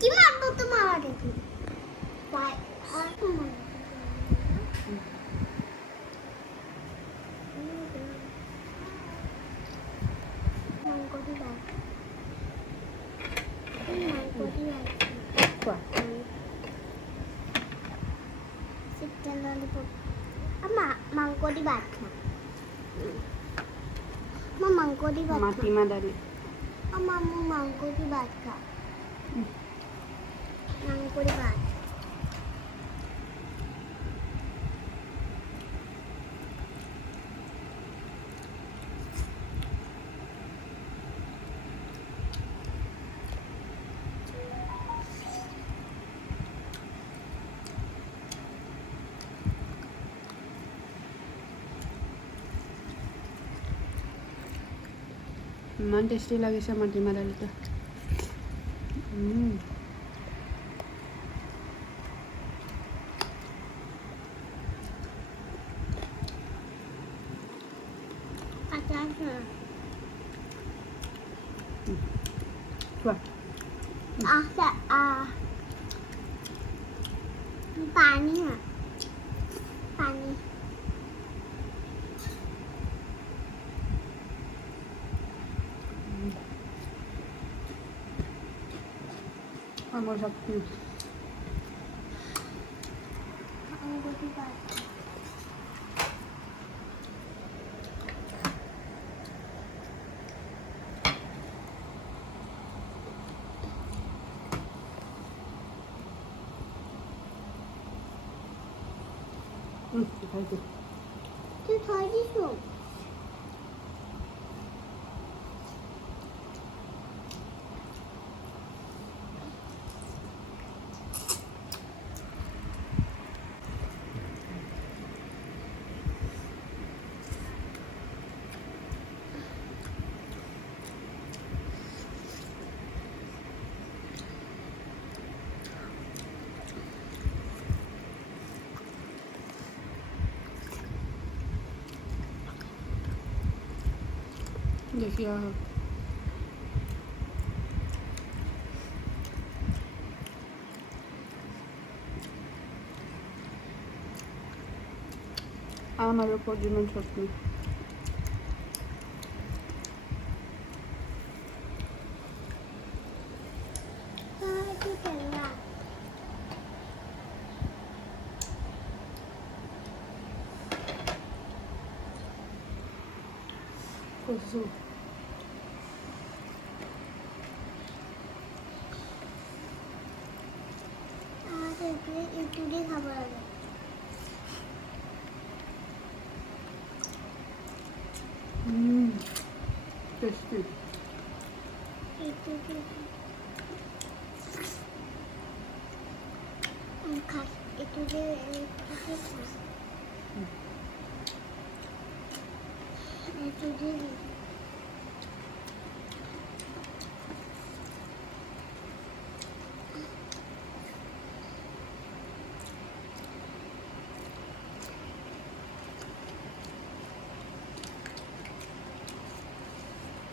কি মারবো তোমার দেখি বাই আর তোমার মাংকটি বাই মাংকটি বাই কোৱা চিকেন ললিপপ আমা মাংকটি ভাত খা মা মাংকটি ভাত খা মাটিমাহ দালি আমা মু মাংকটি ভাত খা মাংকটি ভাত ইমান টেষ্টি লাগিছে মাটিমাহ দালিটো আচার কোৱা আচ্ছা পানি হ্যাঁ পানি আমৰ চাটনি মাংকটি ভাত খাইছোঁ তুই থৈ দিছো দেখি আহক আম আৰু পদিনাৰ চাটনি তুই কেন কচু আমাকে একটু দিয়ে খাবার লাগে টেষ্টি একটু খাস একটু দিয়ে খাস একটু দিয়ে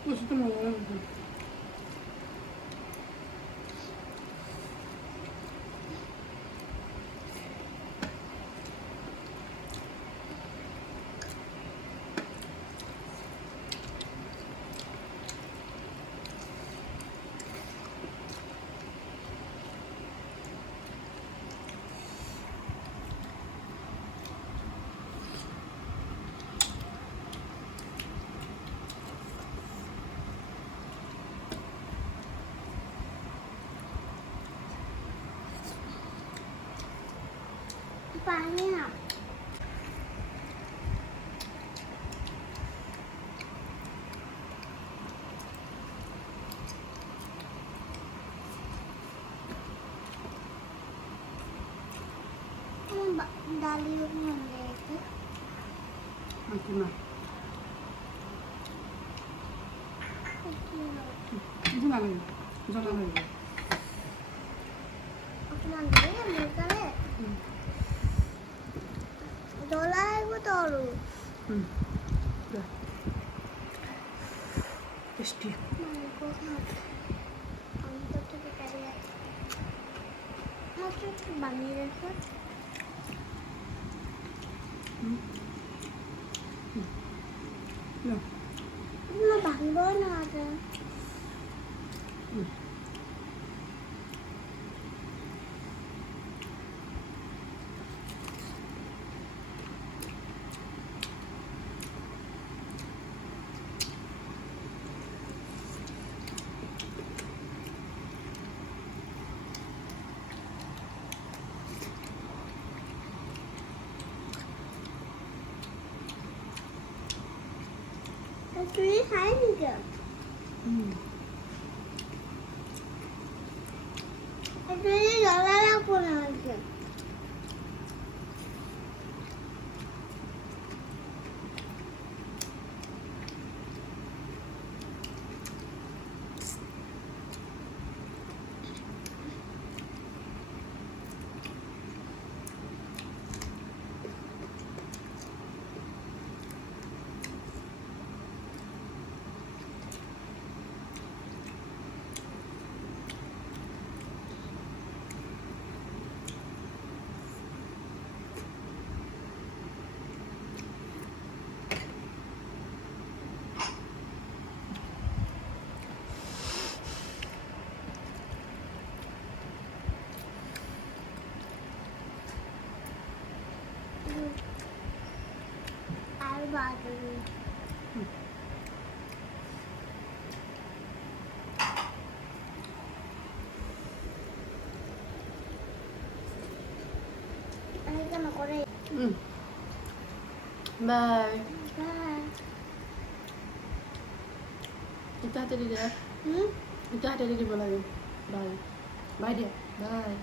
কচুটো মজা লাগছে পানি না ডালি মাটিমাহ ಇದು ನಾಗಲಿ ಜ್ವರ ನಾಗಲಿ অকমান দিয়ে মুখালে ডলা আহিব তৰু টেষ্টি মাংস খাওঁ অন্তত কালি আছে একটু বানিয়ে রেখে না ভাঙবো না আগে তুই খাইনি কেউ তুই জলা রাখবো না আজকে আর বাদুড়ি কেন করে বাই বাই এটা হাতে দিয়ে হুম এটা হাতে দিয়ে দিব লাগে বাই বাই দিয়া বাই